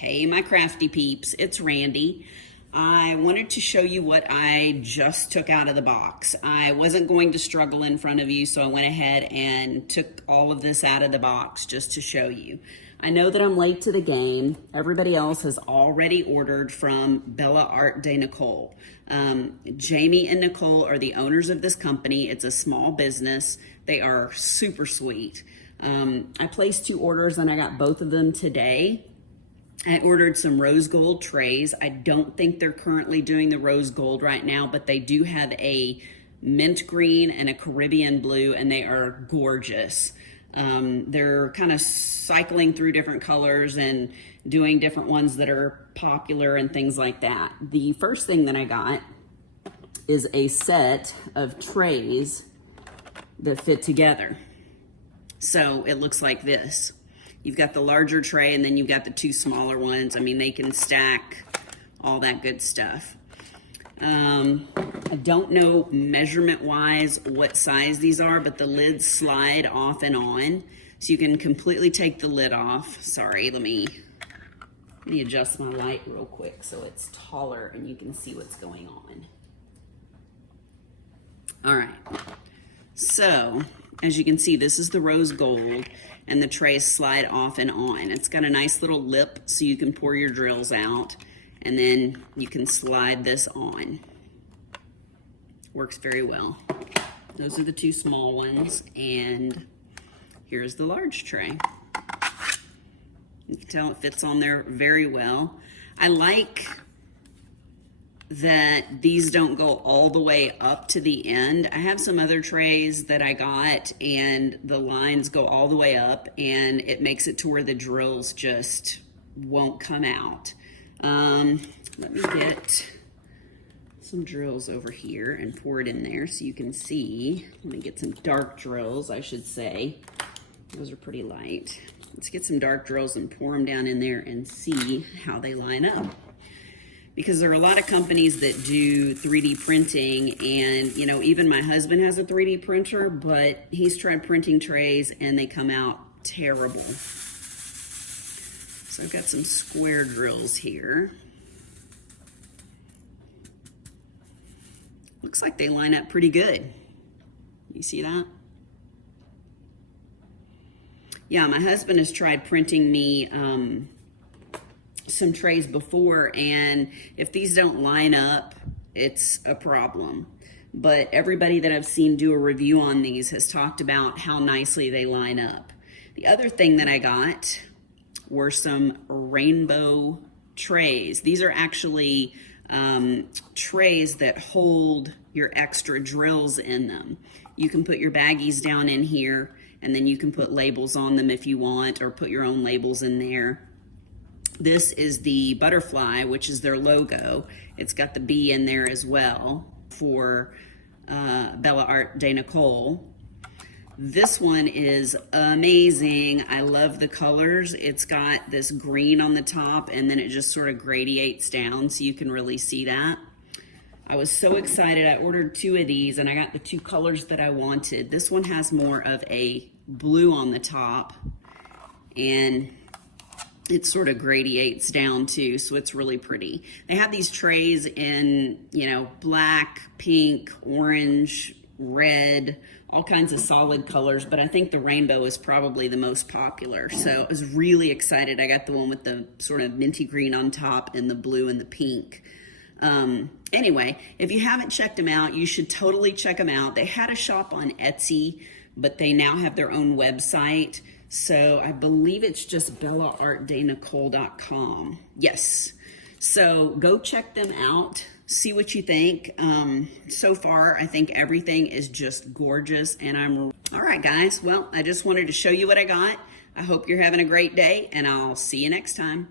Hey, my crafty peeps, it's Randy. I wanted to show you what I just took out of the box. I wasn't going to struggle in front of you, so I went ahead and took all of this out of the box just to show you. I know that I'm late to the game. Everybody else has already ordered from Bella Art de Nicole. Jamie and Nicole are the owners of this company. It's a small business. They are super sweet. I placed 2 orders and I got both of them today. I ordered some rose gold trays. I don't think they're currently doing the rose gold right now, but they do have a mint green and a Caribbean blue, and they are gorgeous. They're kind of cycling through different colors and doing different ones that are popular and things like that. The first thing that I got is a set of trays that fit together. So it looks like this. You've got the larger tray and then you've got the 2 smaller ones. I mean, they can stack, all that good stuff. I don't know measurement wise what size these are, but the lids slide off and on. So you can completely take the lid off. Sorry, let me adjust my light real quick so it's taller and you can see what's going on. All right, so as you can see, this is the rose gold, and the trays slide off and on. It's got a nice little lip so you can pour your drills out, and then you can slide this on. Works very well. Those are the 2 small ones, and here's the large tray. You can tell it fits on there very well. I like that these don't go all the way up to the end. I have some other trays that I got and the lines go all the way up, and it makes it to where the drills just won't come out. Let me get some drills over here and pour it in there so you can see. Let me get some dark drills, I should say. Those are pretty light. Let's get some dark drills and pour them down in there and see how they line up. Because there are a lot of companies that do 3D printing, and you know, even my husband has a 3D printer, but he's tried printing trays and they come out terrible. So I've got some square drills here. Looks like they line up pretty good. You see that? Yeah, my husband has tried printing me some trays before, and if these don't line up, it's a problem. But everybody that I've seen do a review on these has talked about how nicely they line up. The other thing that I got were some rainbow trays. These are actually trays that hold your extra drills in them. You can put your baggies down in here, and then you can put labels on them if you want, or put your own labels in there. This is the butterfly, which is their logo. It's got the bee in there as well for Bella Art de Nicole. This one is amazing. I love the colors. It's got this green on the top, and then it just sort of gradiates down so you can really see that. I was so excited. I ordered 2 of these and I got the 2 colors that I wanted. This one has more of a blue on the top, and it sort of gradiates down too, so it's really pretty. They have these trays in, you know, black, pink, orange, red, all kinds of solid colors, but I think the rainbow is probably the most popular. So I was really excited. I got the one with the sort of minty green on top and the blue and the pink. Anyway, if you haven't checked them out, you should totally check them out. They had a shop on Etsy, but they now have their own website. So I believe it's just bellaartdenicole.com. Yes. So go check them out. See what you think. So far, I think everything is just gorgeous, and all right, guys. Well, I just wanted to show you what I got. I hope you're having a great day, and I'll see you next time.